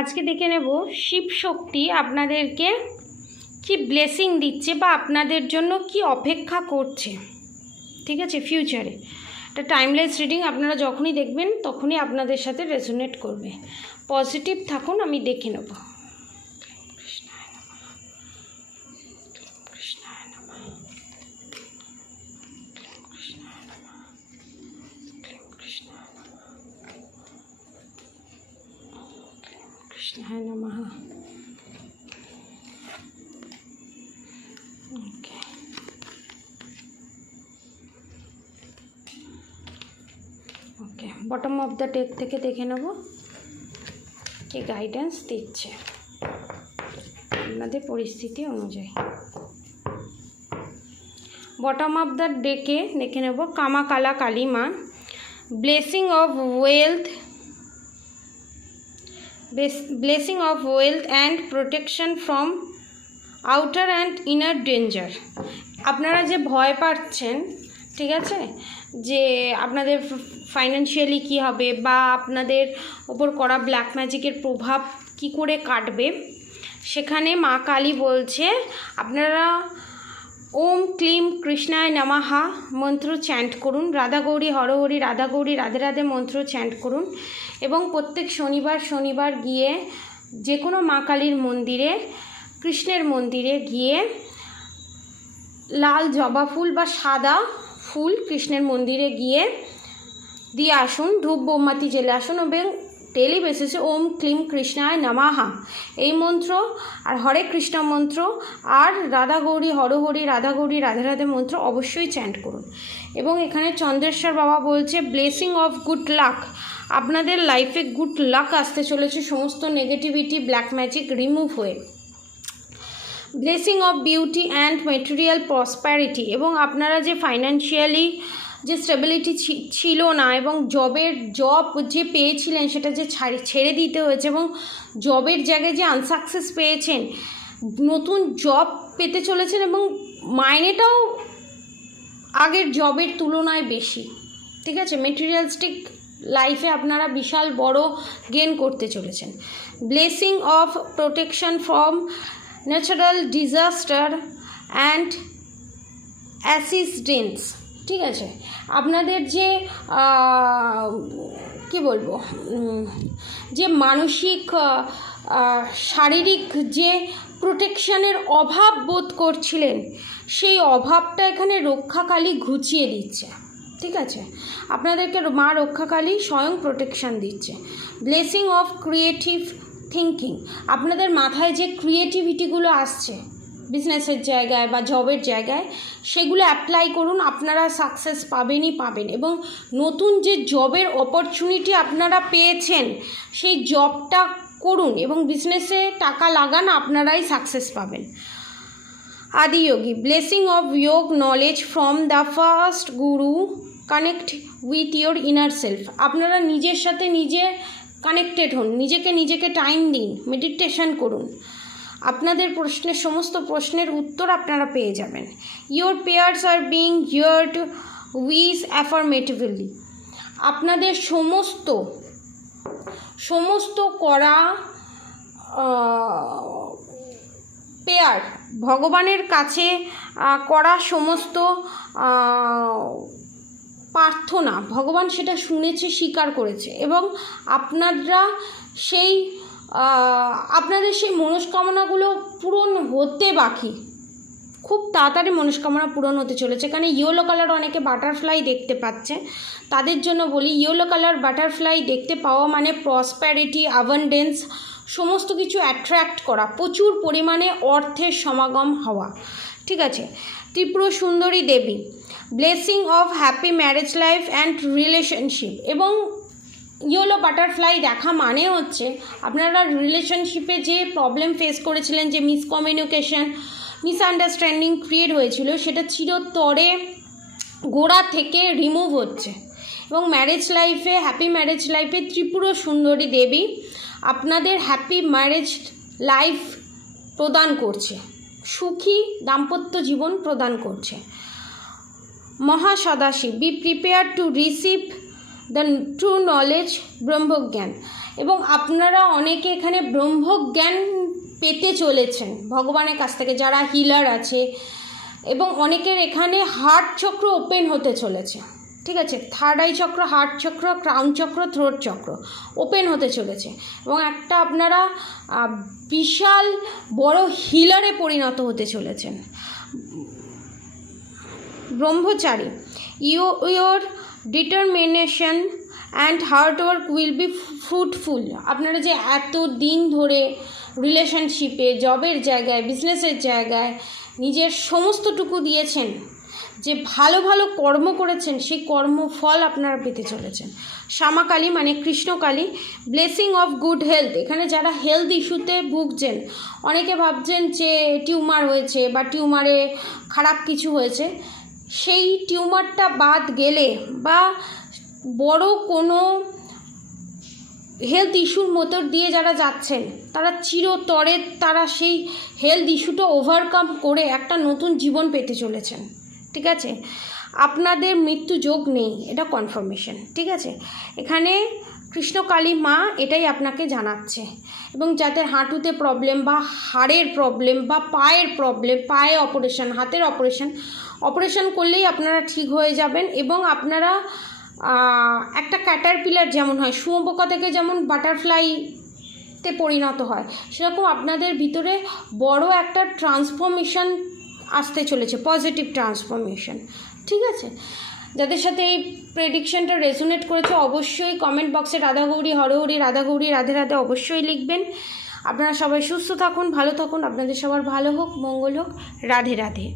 আজকে দেখে নেব শিব শক্তি আপনাদেরকে কি ব্লেসিং দিচ্ছে বা আপনাদের জন্য কি অপেক্ষা করছে, ঠিক আছে, ফিউচারে। এটা টাইমলেস রিডিং, আপনারা যখনই দেখবেন তখনই আপনাদের সাথে রেজোনেট করবে। পজিটিভ থাকুন, আমি দেখে নেব। কৃষ্ণায় নমঃ। ওকে, ওকে, বটম অফ দ্য ডেক থেকে দেখে নেব কি গাইডেন্স দিচ্ছে আপনাদের পরিস্থিতি অনুযায়ী। বটম অফ দ্য ডেকে দেখে নেব কামা কালা কালী মা, blessing of wealth, blessing of wealth and protection from outer and inner danger। আপনারা যে ভয় পাচ্ছেন, ঠিক আছে, যে আপনাদের ফাইন্যান্সিয়ালি কি হবে বা আপনাদের ওপর করা ব্ল্যাক ম্যাজিকের প্রভাব কি করে কাটবে, সেখানে মা কালী বলছে আপনারা ওম ক্লিম কৃষ্ণায় নমঃ মন্ত্র চ্যান্ট করুন, রাধা গৌরী হরহরি, রাধা গৌরী রাধে রাধে মন্ত্র চ্যান্ট করুন এবং প্রত্যেক শনিবার গিয়ে যে কোনো মা কালীর মন্দিরে, কৃষ্ণের মন্দিরে গিয়ে লাল জবা ফুল বা সাদা ফুল কৃষ্ণের মন্দিরে গিয়ে দিয়ে আসুন, ধূপ মোমবাতি জ্বেলে আসুন এবং ডেলি বেসিসে ওম ক্লিম কৃষ্ণায় নমঃ এই মন্ত্র আর হরে কৃষ্ণ মন্ত্র আর রাধা গৌরী হরহরি, রাধা গৌরী রাধে রাধে মন্ত্র অবশ্যই চ্যান্ট করুন। এবং এখানে চন্দ্রেশ্বর বাবা বলছে ব্লেসিং অফ গুড লাক, আপনাদের লাইফে গুড লাক আসতে চলেছে, সমস্ত নেগেটিভিটি ব্ল্যাক ম্যাজিক রিমুভ হয়ে। Blessing of beauty and material prosperity, এবং আপনারা যে ফাইন্যান্সিয়ালি যে স্টেবিলিটি ছিল না এবং জব যে পেয়েছিলেন সেটা যে ছেড়ে দিতে হয়েছে এবং জবের জায়গায় যে আনসাকসেস পেয়েছেন, নতুন জব পেতে চলেছেন এবং মাইনেটাও আগের জবের তুলনায় বেশি, ঠিক আছে। মেটেরিয়ালিস্টিক লাইফে আপনারা বিশাল বড় গেন করতে চলেছেন। Blessing of protection from natural disaster and assistance, ঠিক আছে। আপনাদের যে কি বলবো, যে মানসিক শারীরিক যে প্রোটেকশনের অভাব বোধ করছিলেন, সেই অভাবটা এখানে রক্ষাকালী ঘুচিয়ে দিচ্ছে, ঠিক আছে। আপনাদেরকে মা রক্ষাকালী স্বয়ং প্রোটেকশন দিচ্ছে। ব্লেসিং অফ ক্রিয়েটিভ থিঙ্কিং, আপনাদের মাথায় যে ক্রিয়েটিভিটিগুলো আসছে বিজনেসের জায়গায় বা জবের জায়গায়, সেগুলো অ্যাপ্লাই করুন, আপনারা সাকসেস পাবেনই পাবেন। এবং নতুন যে জবের অপরচুনিটি আপনারা পেয়েছেন সেই জবটা করুন এবং বিজনেসে টাকা লাগান, আপনারাই সাকসেস পাবেন। আদিযোগী, ব্লেসিং অফ যোগ knowledge from the first Guru, connect with your inner self, আপনারা নিজের সাথে নিজে কানেক্টেড হন, নিজেকে টাইম দিন, মেডিটেশন করুন, আপনাদের প্রশ্নের সমস্ত প্রশ্নের উত্তর আপনারা পেয়ে যাবেন। Your prayers are being heard with affirmatively, আপনাদের সমস্ত করা পেয়ার ভগবানের কাছে করা সমস্ত প্রার্থনা ভগবান সেটা শুনেছে, স্বীকার করেছে এবং আপনাদের সেই মনস্কামনাগুলো পূরণ হতে বাকি, খুব তাড়াতাড়ি মনস্কামনা পূরণ হতে চলেছে। এখানে ইয়েলো কালার অনেকে বাটারফ্লাই দেখতে পাচ্ছে, তাদের জন্য বলি ইয়েলো কালার বাটারফ্লাই দেখতে পাওয়া মানে প্রসপ্যারিটি, অ্যাবান্ডেন্স, সমস্ত কিছু অ্যাট্রাক্ট করা, প্রচুর পরিমাণে অর্থের সমাগম হওয়া, ঠিক আছে। Tripura Sundari Devi, blessing of happy marriage life and relationship, এবং ইয়েলো বাটারফ্লাই দেখা মানে হচ্ছে আপনারা রিলেশনশিপে যে প্রবলেম ফেস করেছিলেন, যে মিসকমিউনিকেশন, মিসআন্ডারস্ট্যান্ডিং ক্রিয়েট হয়েছিল, সেটা চিরতরে গোড়া থেকে রিমুভ হচ্ছে। এবং ম্যারেজ লাইফে, হ্যাপি ম্যারেজ লাইফে ত্রিপুর সুন্দরী দেবী আপনাদের হ্যাপি ম্যারেজ লাইফ প্রদান করছে, সুখী দাম্পত্য জীবন প্রদান করছে। Mahasadashiv, be prepare to receive the true knowledge Brahmagyan. এবং আপনারা অনেকে এখানে ব্রহ্মজ্ঞান পেতে চলেছেন ভগবানের কাছ থেকে, যারা হিলার আছে। এবং অনেকের এখানে হার্ট চক্র ওপেন হতে চলেছে, ঠিক আছে? থার্ড আই চক্র, হার্ট চক্র, ক্রাউন চক্র, থ্রোট চক্র ওপেন হতে চলেছে। এবং একটা আপনারা বিশাল বড় হিলারে পরিণত হতে চলেছেন। Brahmachari, your determination and hard work will be fruitful. আপনারা যে এত দিন ধরে রিলেশনশিপে, জবের জায়গায়, বিজনেসের জায়গায় নিজের সমস্তটুকু দিয়েছেন, যে ভালো ভালো কর্ম করেছেন, সেই কর্মফল আপনারা পেতে চলেছেন। শ্যামাকালী মানে Krishnakali, blessing of good health. এখানে যারা হেলথ ইস্যুতে ভুগছেন, অনেকে ভাবছেন যে টিউমার হয়েছে বা টিউমারে খারাপ কিছু হয়েছে, সেই টিউমারটা বাদ গেলে বা বড় কোনো হেলথ ইস্যুর মতো দিয়ে যারা যাচ্ছেন, তারা চিরতরে তারা সেই হেলথ ইস্যুটা ওভারকাম করে একটা নতুন জীবন পেতে চলেছেন, ঠিক আছে? আপনাদের মৃত্যু যোগ নেই, এটা কনফার্মেশন, ঠিক আছে? এখানে কৃষ্ণকালী মা এটাই আপনাকে জানাচ্ছে। এবং যাদের হাঁটুতে প্রবলেম বা হাড়ের প্রবলেম বা পায়ের প্রবলেম, পায়ে অপারেশন, হাতের অপারেশন করলেই আপনারা ঠিক হয়ে যাবেন। এবং আপনারা একটা ক্যাটারপিলার যেমন হয়, শুঁয়োপোকা থেকে যেমন বাটারফ্লাইতে পরিণত হয়, সেরকম আপনাদের ভিতরে বড় একটা ট্রান্সফরমেশন আসতে চলেছে, পজিটিভ ট্রান্সফরমেশন, ঠিক আছে? যাদের সাথে এই প্রেডিকশনটা রেজোনেট করেছে অবশ্যই কমেন্ট বক্সে রাধা গৌরী হরহরি, রাধা গৌরী রাধে রাধে অবশ্যই লিখবেন। আপনারা সবাই সুস্থ থাকুন, ভালো থাকুন, আপনাদের সবার ভালো হোক, মঙ্গল হোক, রাধে রাধে।